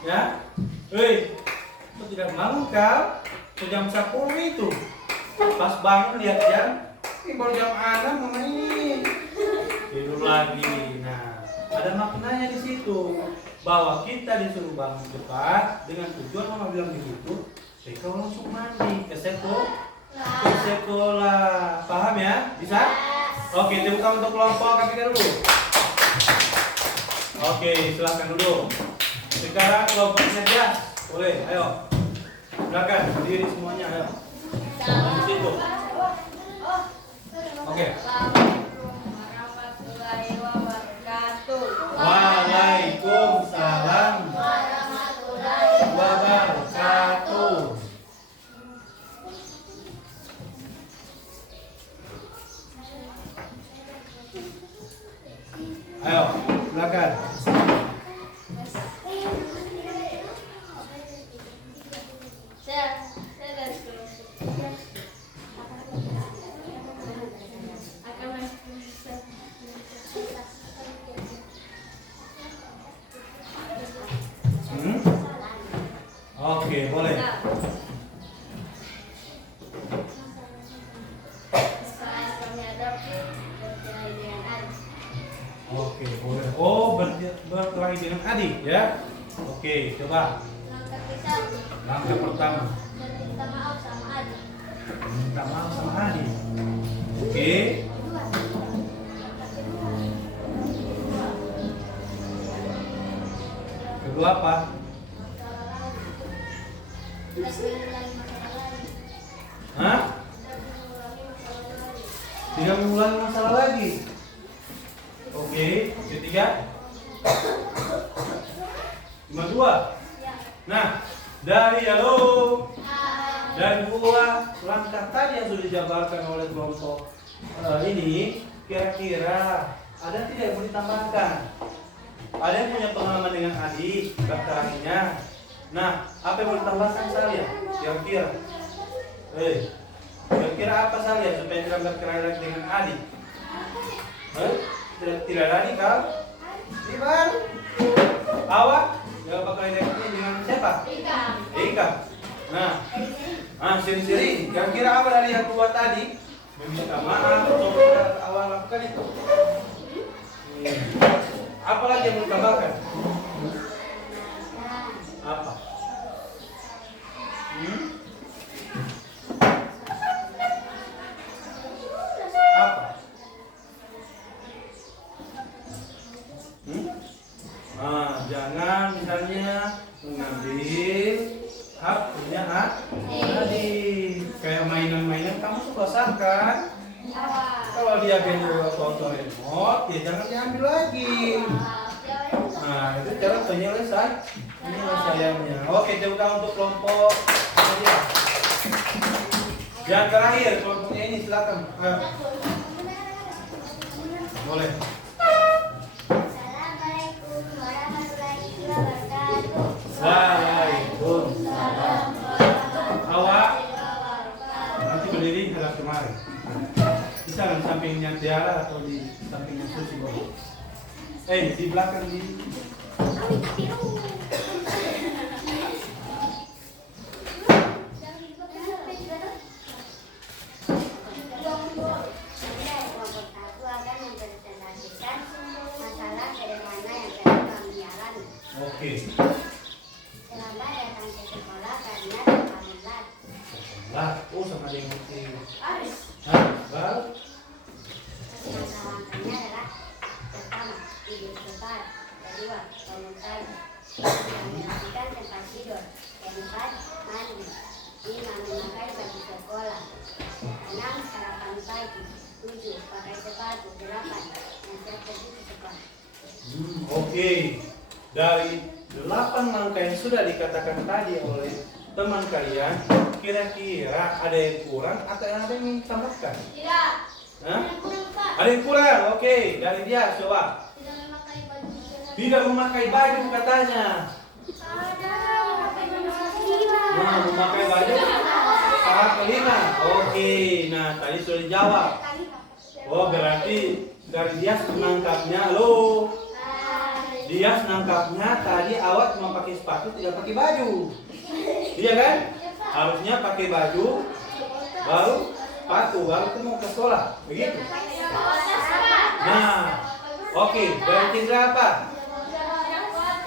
Ya, kok tidak bangun kau? Ke jam 10 itu. Pas bangun lihat jam, ini baru jam 6 mama ini. Tidur lagi. Nah, ada maknanya di situ. Bahwa kita disuruh bangun cepat dengan tujuan mama bilang begitu. Kau langsung mandi ke sekolah. Paham ya? Bisa? Oke, tepuk tangan untuk kelompok KPK dulu. Oke, silakan dulu. Sekarang kelompoknya dia. Boleh, ayo. Silakan berdiri semuanya, ayo. Di situ. Oke. Warahmatullahi wabarakatuh. Waalaikumsalam Warahmatullahi wabarakatuh. Ayo, silakan. Saya dari sekolah. Oke, boleh. Oke, boleh. Oh, berkelahi dengan adik ya. Oke, coba. Langkah pertama. Minta maaf sama adik. Minta maaf sama adik. Oke. Kedua apa? Hah? Tidak mengulangi masalah lagi. Oke, ketiga. Cuma dua. Nah, dari dua langkah tadi yang sudah dijabarkan oleh kelompok ini, kira-kira ada tidak yang mau ditambahkan? Ada yang punya pengalaman dengan adik, berkelahinya. Nah, apa yang mau ditambahkan saya? Kira-kira? Kira-kira apa saya supaya tidak berkelahi lagi dengan adik? Tidak lagi kau? Ini baru. Awak? Jangan pakai dengan siapa? Ika. Nah, seri-seri. Kira-kira apa dari yang dua tadi? Meminta maaf atau awal lakukan itu? Apa lagi yang mau ditambahkan? Apa? Apa? Jangan misalnya mengambil hak punya adik. Kayak mainan-mainan kamu suka kan? Kalau dia gendong foto remote, ya jangan diambil lagi. Nah, itu cara penyelesaian. Penyelesaiannya. Oke, coba untuk kelompok ya. Yang terakhir, kelompoknya ini silakan. Boleh. Assalamualaikum warahmatullahi wabarakatuh. Waalaikumsalam. Awak nanti berdiri hadap kemari. Bisa di sampingnya Tiara atau di sampingnya Susi boleh. Di belakang di. Oke. Selamat datang ke sekolah karena terlambat. Lah, sama dia yang mesti. Baru. Langkah-langkahnya adalah pertama, tidur cepat. Kedua, bangun pagi. Membersihkan tempat tidur. Keempat, mandi. 5, memakai baju sekolah. 6, sarapan pagi. 7, pakai sepatu. 8, siap pergi ke sekolah. Oke. Dari 8 langkah yang sudah dikatakan tadi oleh teman kalian kira-kira ada yang kurang atau yang ada yang tambahkan? Tidak. Hah? Ada yang kurang, oke. Dari dia coba. Tidak memakai baju katanya. Nah, memakai baju salah kelima. Oke, nah tadi sudah dijawab. Oh, berarti dari dia menangkapnya lo. Dia menangkapnya tadi awak cuma pakai sepatu, tidak pakai baju. Iya kan? Harusnya pakai baju, baru sepatu, baru itu mau ke sekolah. Begitu. Nah, oke. Dari Cindra apa?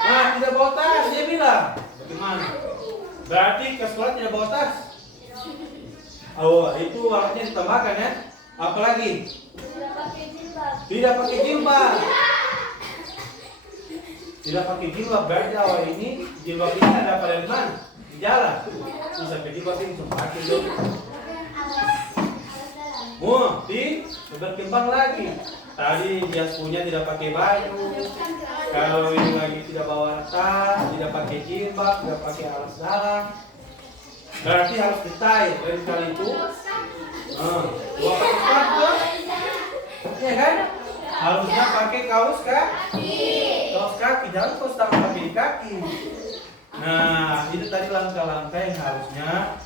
Nah, tidak bawa tas, dia bilang. Bagaimana? Berarti ke sekolah tidak bawa tas. Oh, itu waktunya ditambahkan ya. Apalagi? Tidak pakai jilbab. Tidak pakai jilbab. Berarti awal ini jilbab ini ada pada di mana? Di jalan. Bisa pakai jilbab ini pakai dulu. Berkembang lagi. Tadi dia punya tidak pakai baju. Kalau ini lagi tidak bawa tas, tidak pakai jilbab, tidak pakai alas dalam. Berarti harus detail. Dari kali itu, dua pakai sepatu, ya kan? Harusnya pakai kaos kaki. Kaos kaki, jangan kaos tangan pakai di kaki. Nah, itu tadi langkah-langkah yang harusnya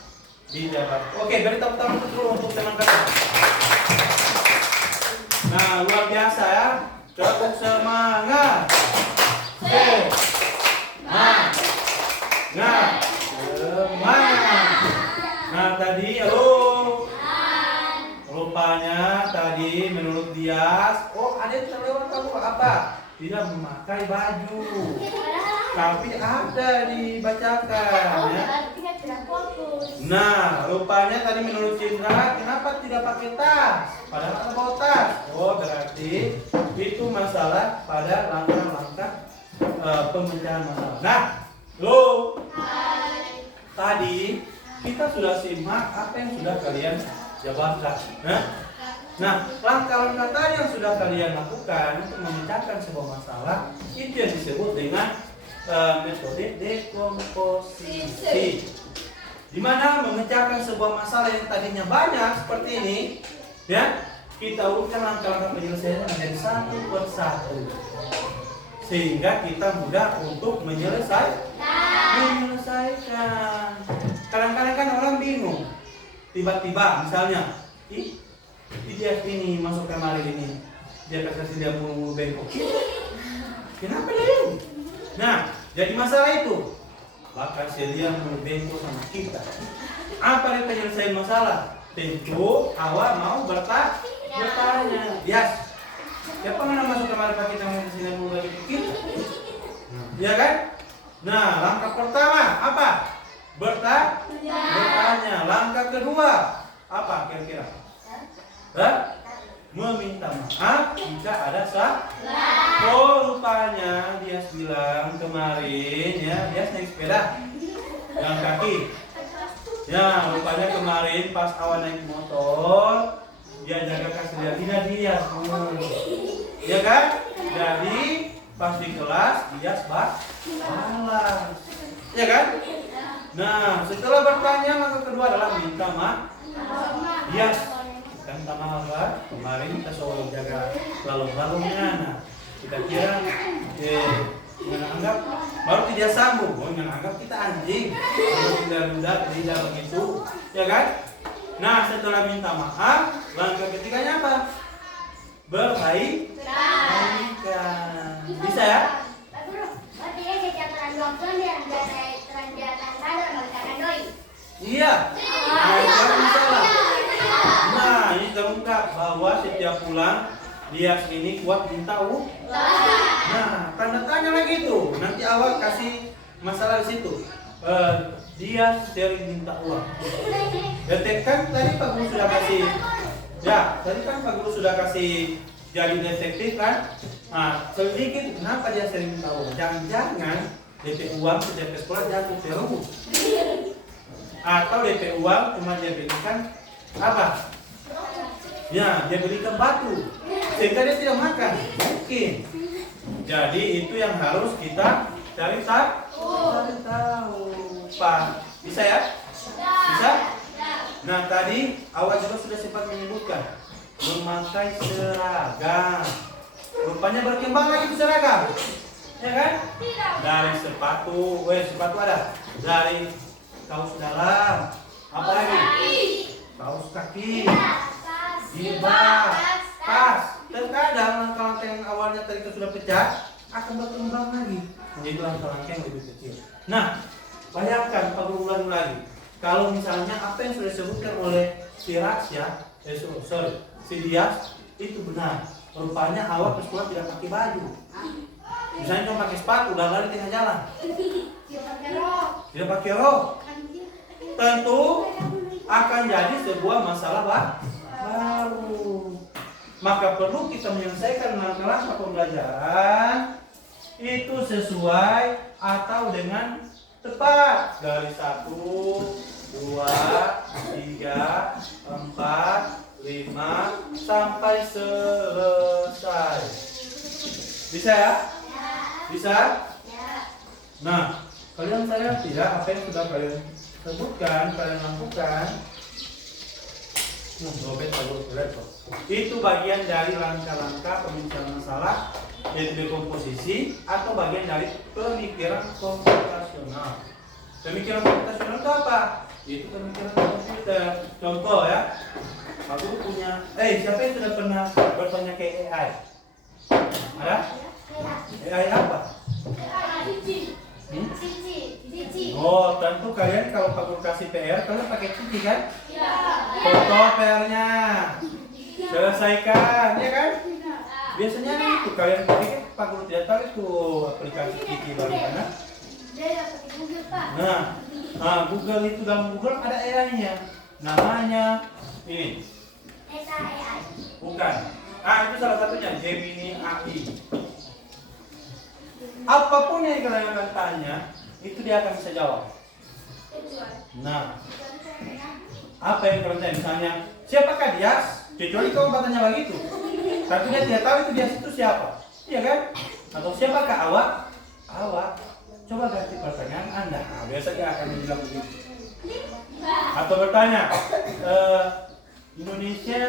dijabat. Oke, beri tepuk tangan dulu untuk teman-teman. Nah, luar biasa ya. Tepuk semangat. Semangat. Semangat. Nah, tadi halo. Rupanya tadi menurut Dias, oh ada yang terlewat kamu apa? Tidak memakai baju. Tapi ada dibacakan ya. Nah, rupanya tadi menurut Cindra, kenapa tidak pakai tas? Padahal ada bawa tas. Oh, berarti itu masalah pada langkah-langkah pemecahan masalah. Nah, lo tadi kita sudah simak apa yang sudah kalian jabarkan. Nah, langkah-langkah tadi yang sudah kalian lakukan untuk memecahkan sebuah masalah itu yang disebut dengan metode dekomposisi. Di mana memecahkan sebuah masalah yang tadinya banyak seperti ini, ya, kita urutkan langkah-langkah penyelesaiannya menjadi satu persatu, sehingga kita mudah untuk menyelesaikan. Kadang-kadang kan orang bingung, tiba-tiba misalnya, dia ini masuk kamar ini, dia kasih dia mulu bengkok. Kenapa dia ini? Nah, jadi masalah itu. Maka dia berbengkok sama kita. Apa yang penyelesaian masalah? Tentu awal mau bertanya. Yes. Siapa mana masuk kamar Pak kita mau kesini mau bagi kita? Ya kan? Nah, langkah pertama apa? Bertanya. Langkah kedua apa kira-kira? Meminta maaf jika ada salah. Oh, rupanya dia bilang kemarin ya, dia naik sepeda jalan kaki. Ya, rupanya kemarin pas awal naik motor dia jaga kasih dia. Ya kan? Jadi pas di kelas dia balas. Ya kan? Nah, setelah bertanya maka kedua adalah minta maaf. Dia kan sama apa? Kemarin kita soal jaga balong-balongnya. Nah, kita kira menganggap baru tidak sambung, menganggap kita anjing, tidak begitu, ya kan? Nah, setelah minta maaf, langkah ketiganya apa? Berbaikan. Bisa ya? Iya. Nah, ini terungkap bahwa setiap pulang dia ini kuat minta uang. Nah, tanda tanya lagi tuh. Nanti awal kasih masalah di situ. Dia sering minta uang. Detekkan tadi Pak Guru sudah kasih. Ya, tadi kan Pak Guru sudah kasih jadi detektif kan. Nah, sedikit kenapa dia sering minta uang? Jangan-jangan DP uang setiap ke sekolah jatuh terus. Atau DP uang cuma dia berikan apa? Ya, dia berikan batu sehingga dia tidak makan. Mungkin. Jadi itu yang harus kita cari tahu. cepat. Bisa ya? Bisa? Nah, tadi awal juga sudah sempat menyebutkan memakai seragam. Rupanya berkembang lagi itu seragam. Ya kan? Dari sepatu ada. Dari kaos dalam. Apa lagi? Kaos kaki. Jilbab, tas. Terkadang langkah-langkah yang awalnya tadi itu sudah pecah akan berkembang lagi menjadi langkah-langkah yang lebih kecil. Nah, bayangkan berulang lagi. Kalau misalnya apa yang sudah disebutkan oleh si Rasya, si Dias itu benar. Rupanya awal ke sekolah tidak pakai baju. Misalnya cuma pakai sepatu dan lari tengah jalan. Tidak pakai rok. Tentu akan jadi sebuah masalah baru. Maka perlu kita menyelesaikan langkah-langkah pembelajaran itu sesuai atau dengan tepat dari 1, 2, 3, 4, 5 sampai selesai. Bisa ya? Bisa? Nah, kalian sadar tidak apa yang sudah kalian sebutkan, kalian lakukan? Itu bagian dari langkah-langkah pemecahan masalah, yaitu dekomposisi, atau bagian dari pemikiran komputasional. Pemikiran komputasional itu apa? Yaitu pemikiran komputer. Contoh ya, aku punya, siapa yang sudah pernah bertanya ke AI? Ada? AI apa? Oh, tentu kalian kalau Pak kasih PR, kalian pakai Cici kan? Iya. Foto PR-nya, selesaikan, ya kan? Biasanya itu kalian pakai Pak Guru tidak tahu itu aplikasi Cici bagaimana? Nah, Google itu dalam Google ada AI-nya, namanya ini. AI. Bukan. Itu salah satunya Gemini AI. Apapun yang kalian akan tanya, itu dia akan bisa jawab. Nah, apa yang kalian tanya? Misalnya, siapakah Dias? Kecuali kamu bertanya begitu, tapi dia tidak tahu itu Dias itu siapa, iya kan? Atau siapakah Awak? Awak. Coba ganti pertanyaan Anda. Nah, biasa dia akan bilang begitu. Atau bertanya, Indonesia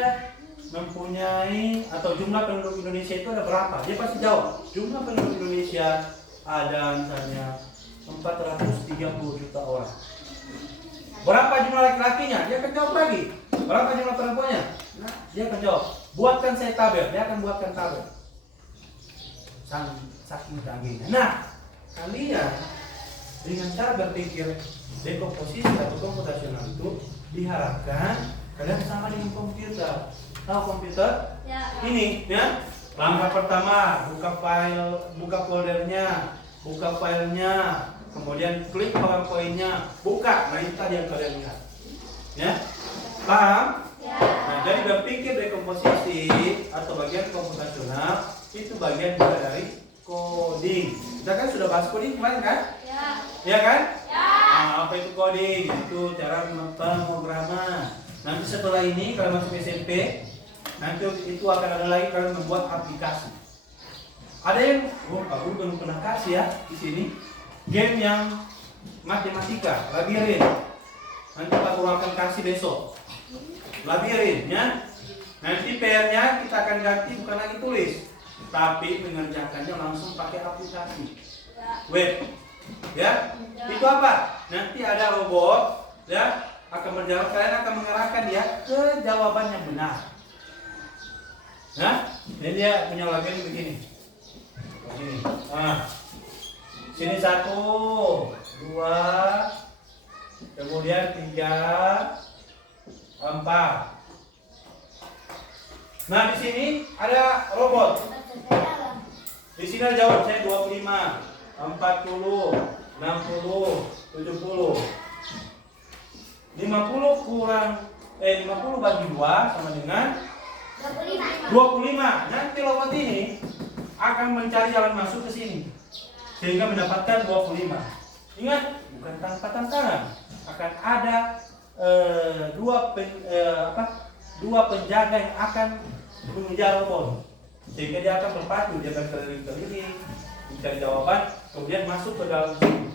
mempunyai atau jumlah penduduk Indonesia itu ada berapa? Dia pasti jawab. Jumlah penduduk Indonesia ada misalnya 430 juta orang. Berapa jumlah laki-lakinya? Dia akan jawab lagi. Berapa jumlah perempuannya? Nah, dia akan jawab. Buatkan saya tabel. Dia akan buatkan tabel. Saking canggihnya. Nah, kalian dengan cara berpikir dekomposisi atau komputasional itu diharapkan kalian sama dengan komputer. Tahu komputer? Ya. Ini, ya. Langkah pertama, buka foldernya, buka filenya, kemudian klik PowerPoint-nya, buka. Nah, itu tadi yang kalian lihat. Ya? Paham? Ya. Nah, jadi berpikir dekomposisi atau bagian komputasional itu bagian juga dari coding. Kita kan sudah bahas coding kemarin kan? Ya. Ya kan? Ya. Nah, apa itu coding? Itu cara pemrograman. Nanti setelah ini kalau masuk SMP, nanti itu akan ada lagi kalian membuat aplikasi. Ada yang, aku belum pernah kasih ya di sini game yang matematika, labirin. Nanti aku akan kasih besok. Labirin, ya. Nanti PR-nya kita akan ganti bukan lagi tulis, tapi mengerjakannya langsung pakai aplikasi web. Ya, itu apa? Nanti ada robot, ya, akan menjawab. Kalian akan mengarahkan dia ke jawaban yang benar. Nah, ini dia punya labirin begini. Begini. Nah, sini 1, 2, kemudian 3, 4. Nah, di sini ada robot. Di sini ada jawab saya 25, 40, 60, 70. 50 bagi 2 sama dengan 25. Nanti robot ini akan mencari jalan masuk ke sini sehingga mendapatkan 25. Ingat, bukan tanpa tantangan. Akan ada dua penjaga yang akan mengejar robot sehingga dia akan berpacu, dia akan keliling-keliling mencari jawaban, kemudian masuk ke dalam sini.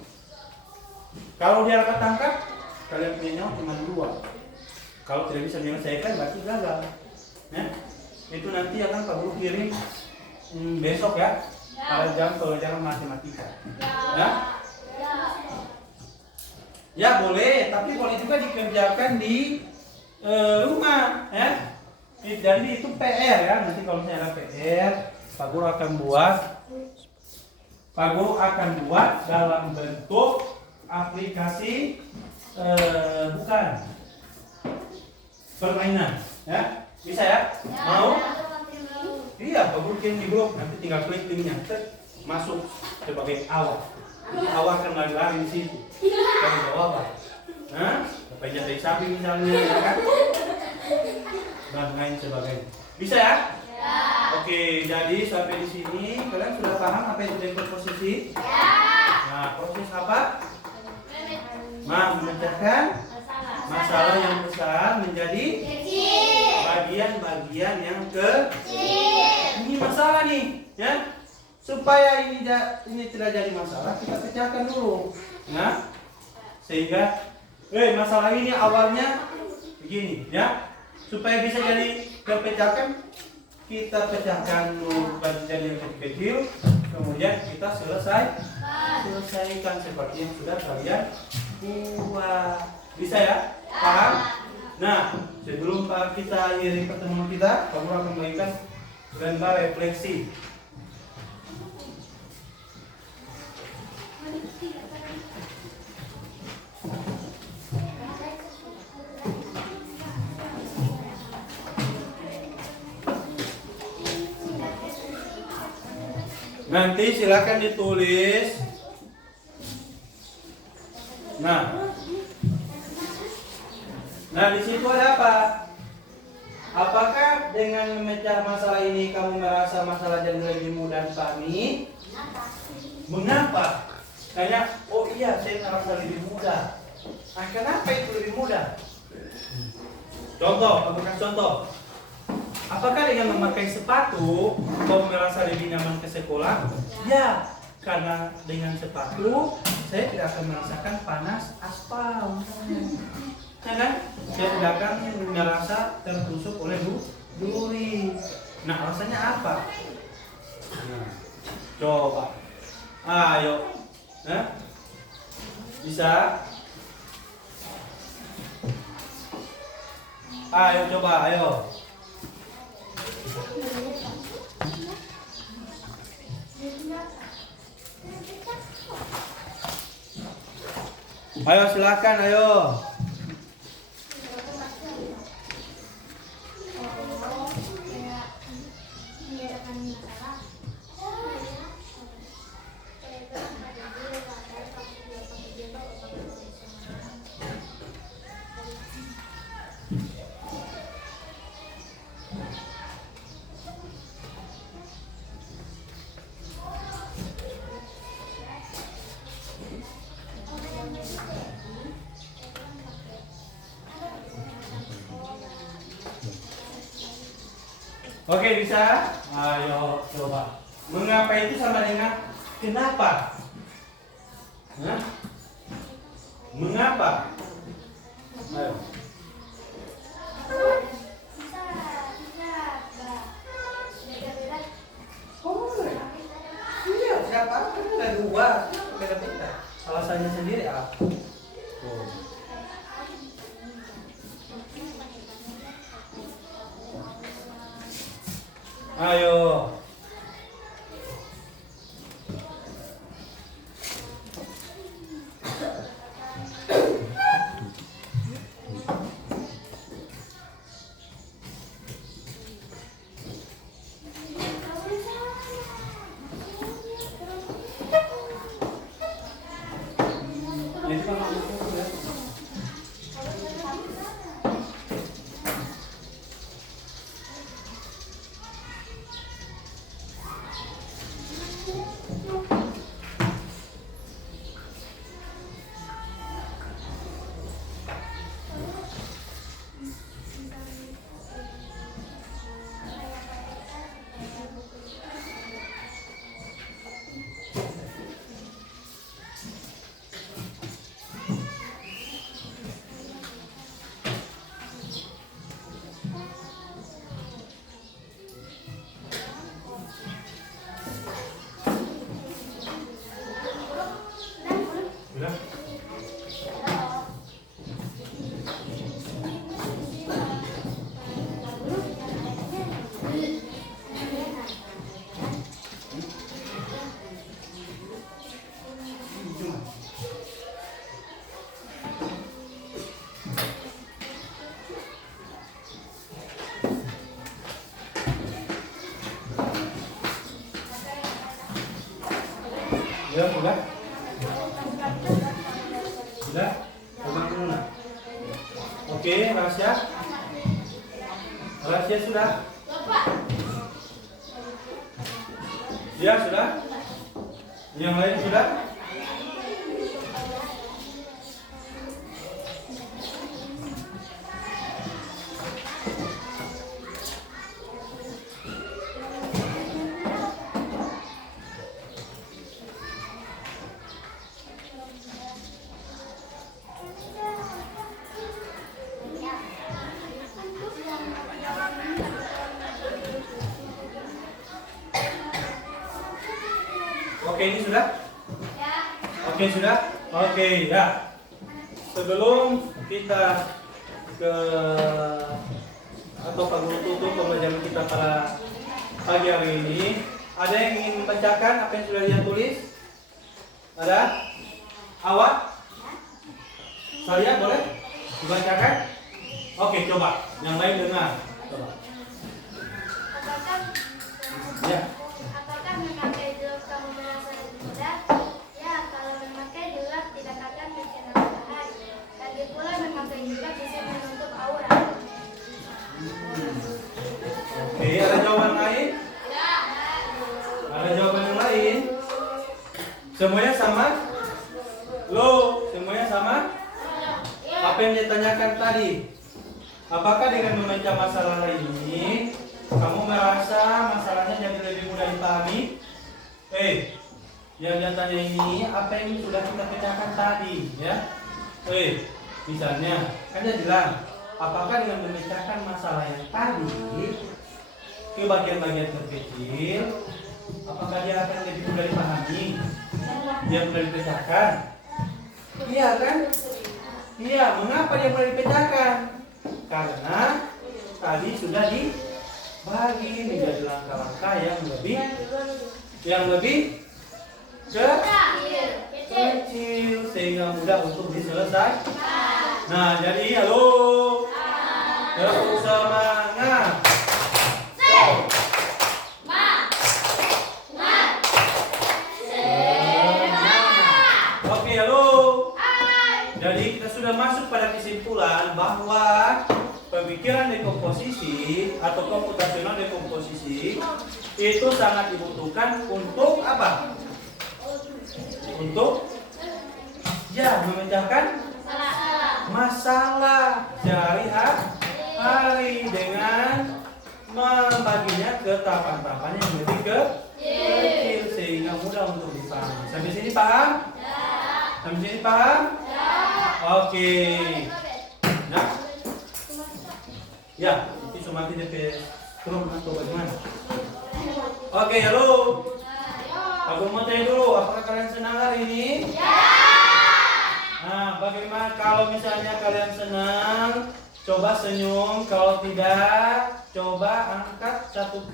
Kalau diangkat tangkap, kalian punya nyawa cuma 2. Kalau tidak bisa menyelesaikan berarti gagal. Ya. Itu nanti akan Pak Guru kirim besok ya. Pada jam pelajaran matematika. Ya? Ya boleh, tapi boleh juga dikerjakan di rumah, ya. Jadi itu PR ya. Nanti kalau misalnya ada PR, Pak Guru akan buat dalam bentuk aplikasi bukan permainan, ya. Bisa ya? Mau? Iya, Pak Guru kirim di grup. Nanti tinggal klik linknya, masuk sebagai awak. Jadi awak akan lari di situ. Kamu jawab apa? Nah, apa dari sapi misalnya, ya kan? Dan lain sebagainya. Bisa ya? Ya. Oke, jadi sampai di sini kalian sudah paham apa itu dekomposisi? Ya. Nah, proses apa? Memecahkan masalah yang besar menjadi bagian-bagian yang kecil. Ini masalah nih, ya. Supaya ini tidak jadi masalah, kita pecahkan dulu. Nah, sehingga masalah ini awalnya begini, ya. Supaya bisa jadi terpecahkan, kita pecahkan dulu bagian yang kecil, kemudian kita selesaikan seperti yang sudah kalian buat. Bisa ya? Paham? Nah, sebelum kita akhiri pertemuan kita, kamu akan memberikan gambar refleksi. Nanti silakan ditulis. Nah di situ ada apa? Apakah dengan memecah masalah ini kamu merasa masalah jadi lebih mudah dipahami? Mengapa? Kayak, oh iya saya merasa lebih mudah. Nah, kenapa itu lebih mudah? Contoh, apakah contoh? Apakah dengan memakai sepatu kamu merasa lebih nyaman ke sekolah? Ya, karena dengan sepatu saya tidak akan merasakan panas aspal. Ya kan? Saya tidak akan merasa tertusuk oleh duri. Nah, alasannya apa? Nah, coba. Ayo. Bisa? Ayo coba, ayo. Ayo silakan, ayo. Oke, bisa? Ayo coba. Mengapa itu sama dengan kenapa? Mengapa? Ayo. Iya, siapa? Ada 2. Beda-beda. Alasannya sendiri apa? Ayo. Sudah? Ya, sudah? Sudah? Pegang dulu nak. Oke, rahasia? Rahasia sudah? Ya, sudah? Yang lain sudah? Oke, ini sudah? Oke, sudah? Oke, ya. Sebelum kita ke atau Pak Guru tutup pembelajaran kita pada pagi hari ini, ada yang ingin membacakan apa yang sudah dia tulis? Ada? Awak? Saya boleh dibacakan? Oke, coba. Yang lain dengar. Coba. Ya. Apakah memakai jilbab kamu merasa lebih mudah? Ya, kalau memakai jilbab tidak akan terkena matahari. Lagi pula memakai jilbab bisa menutup aurat. Oke, ada jawaban lain? Ada jawaban yang lain? Semuanya sama? Loh, semuanya sama? Apa yang ditanyakan tadi? Apakah dengan memecah masalah ini kamu merasa masalahnya jadi lebih mudah dipahami? Yang dia tanya ini apa yang sudah kita pecahkan tadi, ya? Misalnya, kan dia bilang, apakah dengan memecahkan masalah yang tadi ke bagian-bagian terkecil, apakah dia akan lebih mudah dipahami? Dia mudah dipecahkan? Iya kan? Iya, mengapa dia mudah dipecahkan? Karena tadi sudah dibagi menjadi langkah-langkah yang lebih kecil sehingga mudah untuk diselesaikan. Nah, jadi halo, terus semangat. Oke, halo. Jadi kita sudah masuk pada kesimpulan bahwa pemikiran dekomposisi atau komputasional dekomposisi itu sangat dibutuhkan untuk apa? Untuk memecahkan masalah sehari-hari dengan membaginya ke tahapan-tahapan yang lebih kecil sehingga mudah untuk dipahami. Sampai sini paham? Sampai sini paham? Oke. Nah, ya, itu cuma DP strum atau bagaimana? Oke, halo. Aku mau tanya dulu, apakah kalian senang hari ini? Ya. Nah, bagaimana kalau misalnya kalian senang, coba senyum. Kalau tidak, coba angkat satu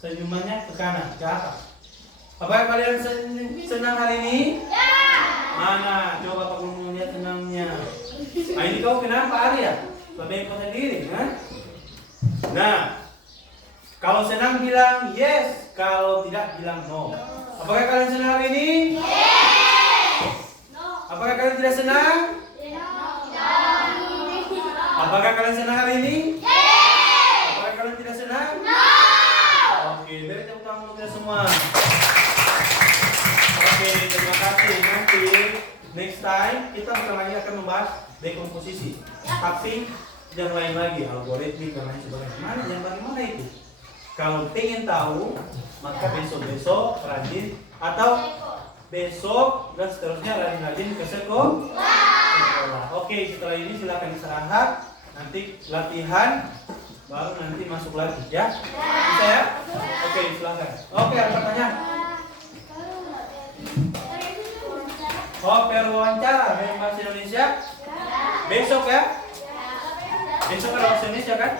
senyumannya ke kanan, ke atas. Apakah kalian senang hari ini? Ya. Mana? Coba Pak Guru lihat senangnya. Nah, ini kau kenapa Arya? Lebih kau sendiri, kan? Nah, kalau senang bilang yes, kalau tidak bilang no. Apakah kalian senang hari ini? Yes. Apakah kalian tidak senang? Apakah kalian senang hari ini? Yes. Apakah kalian tidak senang? No. Oke, beri tepuk tangan untuk kita semua. Oke, terima kasih. Nanti next time kita akan membahas dekomposisi. Tapi yang lain lagi, algoritmik dan lain sebagainya. Yang bagaimana itu? Kalau pengen tahu, maka besok-besok rajin atau besok dan seterusnya rajin-rajin ke sekolah. Oke, setelah ini silakan istirahat. Nanti latihan, baru nanti masuk lagi ya. Bisa ya? Oke, silakan. Oke, ada pertanyaan? Oh, wawancara bahasa Indonesia? Besok ya? Besok ada bahasa Indonesia kan?